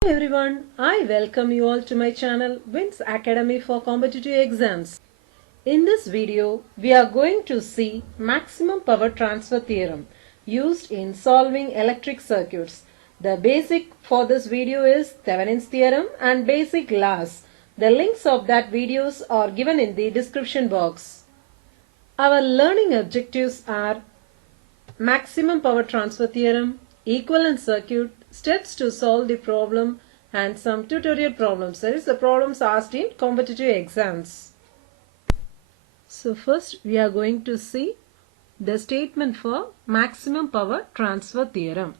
Hey everyone, I welcome you all to my channel Wins Academy for Competitive Exams. In this video, we are going to see maximum power transfer theorem used in solving electric circuits. The basic for this video is Thevenin's theorem and basic laws. The links of that videos are given in the description box. Our learning objectives are maximum power transfer theorem, equivalent circuit, steps to solve the problem, and some tutorial problems. That is the problems asked in competitive exams. So first we are going to see the statement for maximum power transfer theorem.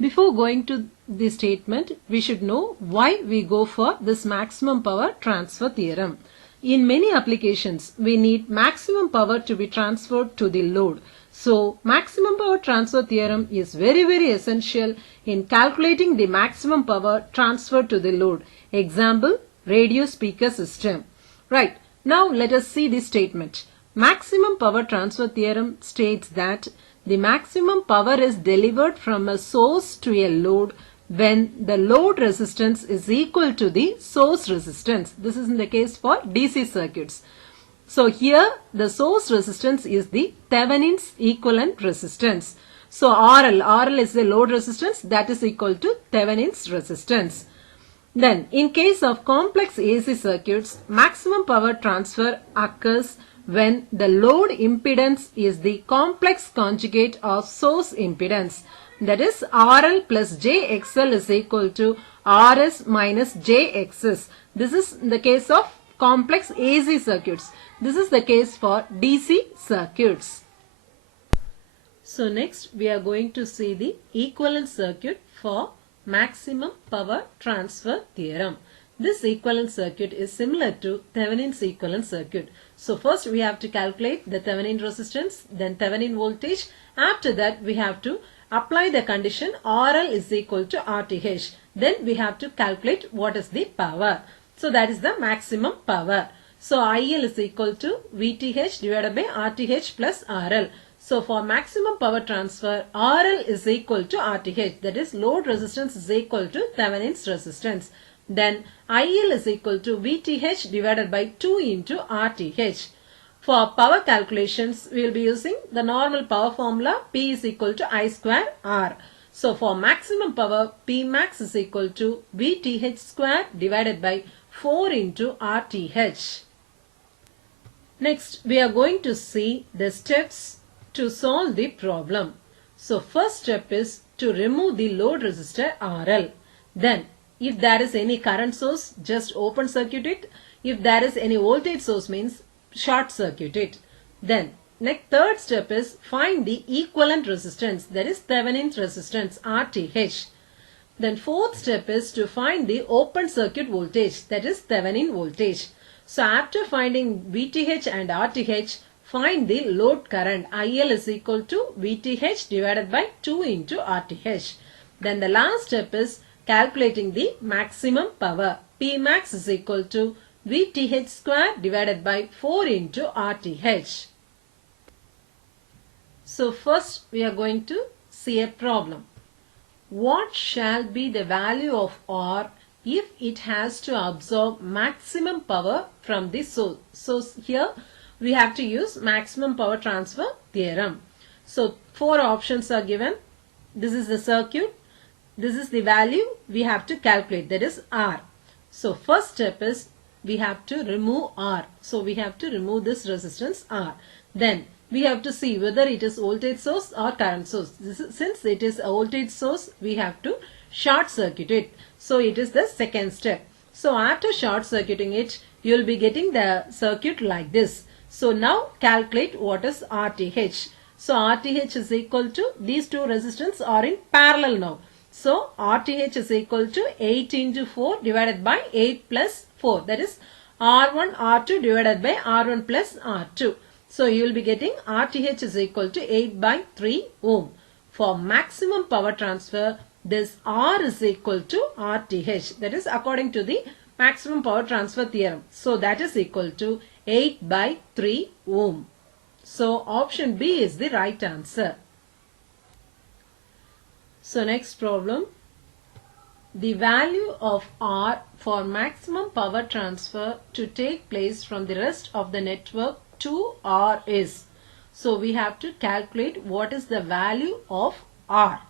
Before going to the statement, we should know why we go for this maximum power transfer theorem. In many applications, we need maximum power to be transferred to the load. So, maximum power transfer theorem is very essential in calculating the maximum power transferred to the load. Example, radio speaker system. Right, now let us see the statement. Maximum power transfer theorem states that the maximum power is delivered from a source to a load when the load resistance is equal to the source resistance. This is in the case for DC circuits. So here the source resistance is the Thevenin's equivalent resistance. So RL is the load resistance, that is equal to Thevenin's resistance. Then in case of complex AC circuits, maximum power transfer occurs when the load impedance is the complex conjugate of source impedance. That is RL plus JXL is equal to RS minus JXS. This is the case of complex AC circuits. This is the case for DC circuits. So next we are going to see the equivalent circuit for maximum power transfer theorem. This equivalent circuit is similar to Thevenin's equivalent circuit. So first we have to calculate the Thevenin resistance, then Thevenin voltage. After that we have to apply the condition RL is equal to RTH. Then we have to calculate what is the power. So that is the maximum power. So IL is equal to VTH divided by RTH plus RL. So for maximum power transfer, RL is equal to RTH. That is load resistance is equal to Thevenin's resistance. Then IL is equal to VTH divided by 2 into RTH. For power calculations, we will be using the normal power formula P is equal to I square R. So for maximum power, P max is equal to VTH square divided by 4 into RTH. Next, we are going to see the steps to solve the problem. So first step is to remove the load resistor RL. Then if there is any current source, just open circuit it. If there is any voltage source, means short circuit it. Then next third step is find the equivalent resistance, that is Thevenin's resistance RTH. Then fourth step is to find the open circuit voltage, that is Thevenin voltage. So after finding VTH and RTH, find the load current. IL is equal to VTH divided by 2 into RTH. Then the last step is calculating the maximum power. P max is equal to VTH square divided by 4 into RTH. So first we are going to see a problem. What shall be the value of R if it has to absorb maximum power from the source? So here we have to use maximum power transfer theorem. So 4 options are given. This is the circuit. This is the value we have to calculate, that is R. So first step is we have to remove R. So we have to remove this resistance R. Then we have to see whether it is voltage source or current source. Since it is a voltage source, we have to short circuit it. So it is the second step. So after short circuiting it, you will be getting the circuit like this. So now calculate what is RTH. So RTH is equal to, these two resistance are in parallel now. So RTH is equal to 8 into 4 divided by 8 plus 4. That is R1 R2 divided by R1 plus R2. So you will be getting RTH is equal to 8 by 3 ohm. For maximum power transfer, this R is equal to RTH. That is according to the maximum power transfer theorem. So that is equal to 8 by 3 ohm. So option B is the right answer. So next problem. The value of R for maximum power transfer to take place from the rest of the network to R is. So we have to calculate what is the value of R.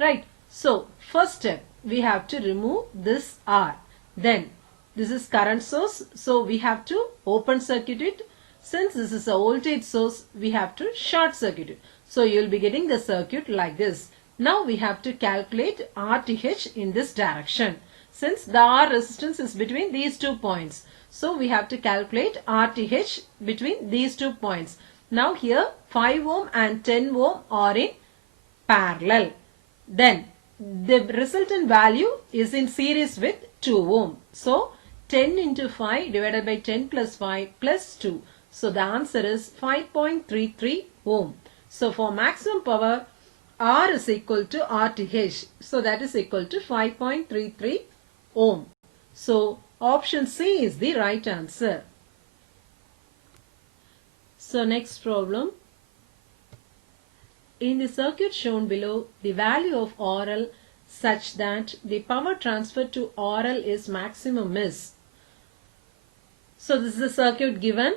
Right. So first step, we have to remove this R. Then this is current source. So we have to open circuit it. Since this is a voltage source, we have to short circuit it. So you will be getting the circuit like this. Now we have to calculate RTH in this direction. Since the R resistance is between these 2 points. So we have to calculate RTH between these 2 points. Now here 5 ohm and 10 ohm are in parallel. Then the resultant value is in series with 2 ohm. So 10 into 5 divided by 10 plus 5 plus 2. So the answer is 5.33 ohm. So for maximum power, R is equal to RTH. So that is equal to 5.33 ohm. So option C is the right answer. So next problem. In the circuit shown below, the value of RL such that the power transfer to RL is maximum is. So this is the circuit given.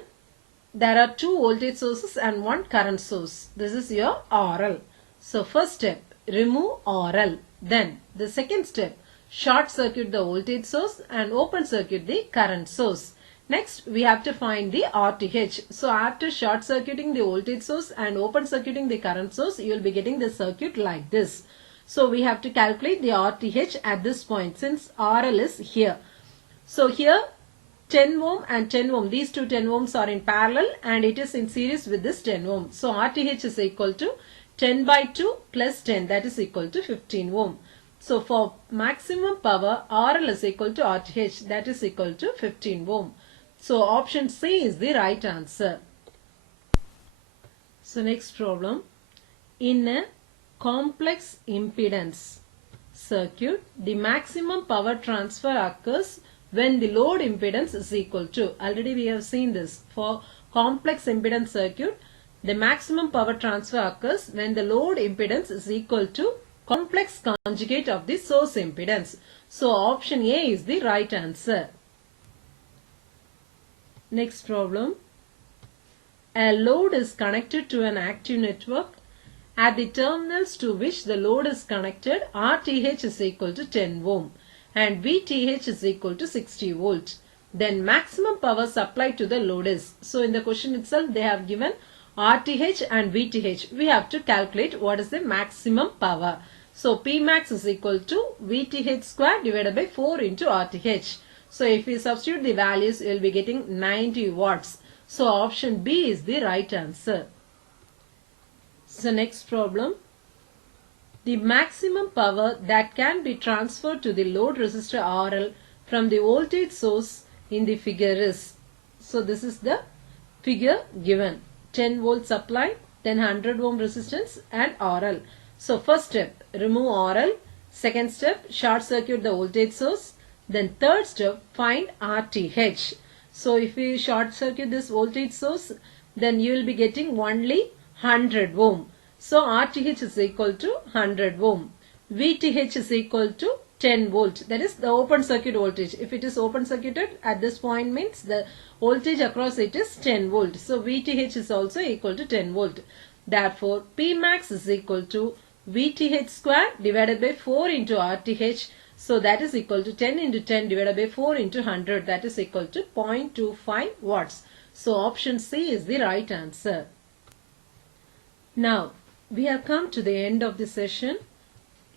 There are 2 voltage sources and 1 current source. This is your RL. So first step, remove RL. Then the second step, short circuit the voltage source and open circuit the current source. Next, we have to find the RTH. So after short circuiting the voltage source and open circuiting the current source, you will be getting the circuit like this. So we have to calculate the RTH at this point since RL is here. So here 10 ohm and 10 ohm, these two 10 ohms are in parallel and it is in series with this 10 ohm. So RTH is equal to 10 by 2 plus 10, that is equal to 15 ohm. So for maximum power, RL is equal to RTH, that is equal to 15 ohm. So option C is the right answer. So next problem. In a complex impedance circuit, the maximum power transfer occurs when the load impedance is equal to. Already we have seen this. For complex impedance circuit, the maximum power transfer occurs when the load impedance is equal to complex conjugate of the source impedance. So option A is the right answer. Next problem. A load is connected to an active network. At the terminals to which the load is connected, RTH is equal to 10 ohm and VTH is equal to 60 volt. Then maximum power supplied to the load is. So in the question itself they have given RTH and VTH. We have to calculate what is the maximum power. So Pmax is equal to VTH square divided by 4 into RTH. So if we substitute the values, you will be getting 90 watts. So option B is the right answer. So next problem. The maximum power that can be transferred to the load resistor RL from the voltage source in the figure is. So this is the figure given. 10 volt supply, then 100 ohm resistance and RL. So first step, remove RL. Second step, short circuit the voltage source. Then third step, find RTH. So if we short circuit this voltage source, then you will be getting only 100 ohm. So RTH is equal to 100 ohm. VTH is equal to 10 volt. That is the open circuit voltage. If it is open circuited at this point means the voltage across it is 10 volt. So VTH is also equal to 10 volt. Therefore Pmax is equal to VTH square divided by 4 into RTH. So that is equal to 10 into 10 divided by 4 into 100. That is equal to 0.25 watts. So option C is the right answer. Now we have come to the end of the session.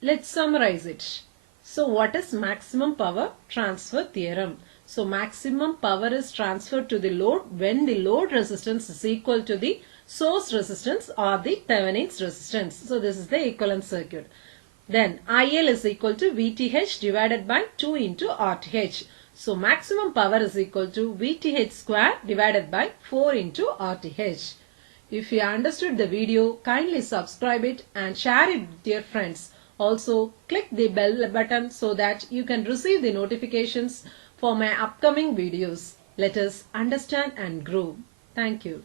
Let's summarize it. So what is maximum power transfer theorem? So maximum power is transferred to the load when the load resistance is equal to the source resistance or the Thevenin's resistance. So this is the equivalent circuit. Then IL is equal to VTH divided by 2 into RTH. So maximum power is equal to VTH square divided by 4 into RTH. If you understood the video, kindly subscribe it and share it with your friends. Also, click the bell button so that you can receive the notifications for my upcoming videos. Let us understand and grow. Thank you.